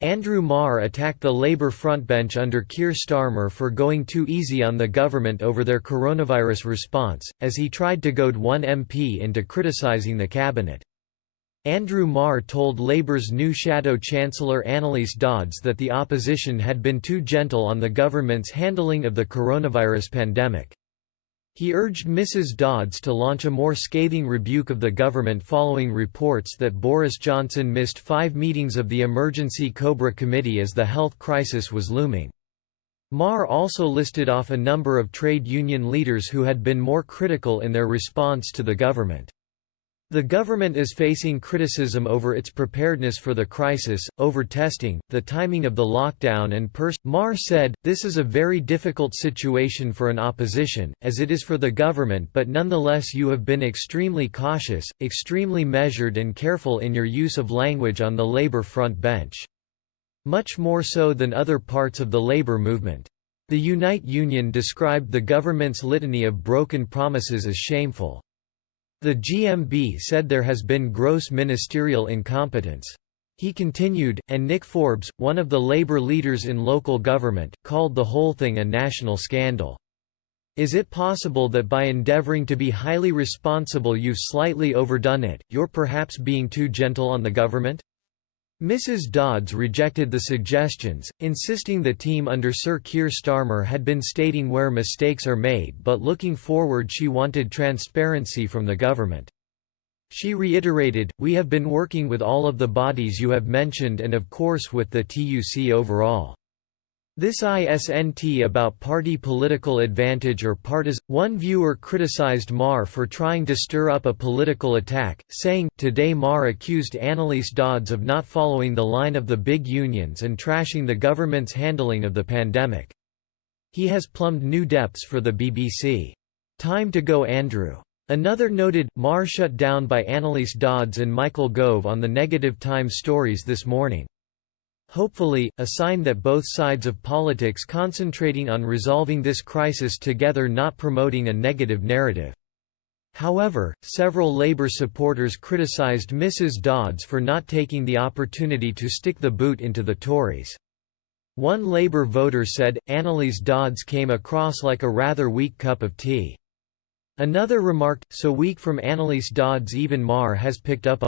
Andrew Marr attacked the Labour frontbench under Keir Starmer for going too easy on the government over their coronavirus response, as he tried to goad one MP into criticising the cabinet. Andrew Marr told Labour's new Shadow Chancellor Anneliese Dodds that the opposition had been too gentle on the government's handling of the coronavirus pandemic. He urged Mrs Dodds to launch a more scathing rebuke of the government following reports that Boris Johnson missed 5 meetings of the Emergency Cobra Committee as the health crisis was looming. Marr also listed off a number of trade union leaders who had been more critical in their response to the government. The government is facing criticism over its preparedness for the crisis, over testing, the timing of the lockdown and Marr said, "This is a very difficult situation for an opposition, as it is for the government, but nonetheless you have been extremely cautious, extremely measured and careful in your use of language on the Labour front bench. Much more so than other parts of the Labour movement." The Unite Union described the government's litany of broken promises as shameful. The GMB said there has been gross ministerial incompetence. He continued, and Nick Forbes, one of the Labour leaders in local government, called the whole thing a national scandal. Is it possible that by endeavouring to be highly responsible you've slightly overdone it, you're perhaps being too gentle on the government? Mrs Dodds rejected the suggestions, insisting the team under Sir Keir Starmer had been stating where mistakes are made, but looking forward she wanted transparency from the government. She reiterated, "We have been working with all of the bodies you have mentioned and of course with the TUC overall. This isn't about party political advantage or partisan." One viewer criticized Marr for trying to stir up a political attack, saying, "Today Marr accused Anneliese Dodds of not following the line of the big unions and trashing the government's handling of the pandemic. He has plumbed new depths for the BBC. Time to go, Andrew." Another noted, Marr shut down by Anneliese Dodds and Michael Gove on the negative Times stories this morning. Hopefully, a sign that both sides of politics concentrating on resolving this crisis together, not promoting a negative narrative. However, several Labour supporters criticised Mrs Dodds for not taking the opportunity to stick the boot into the Tories. One Labour voter said, Anneliese Dodds came across like a rather weak cup of tea. Another remarked, so weak from Anneliese Dodds even Marr has picked up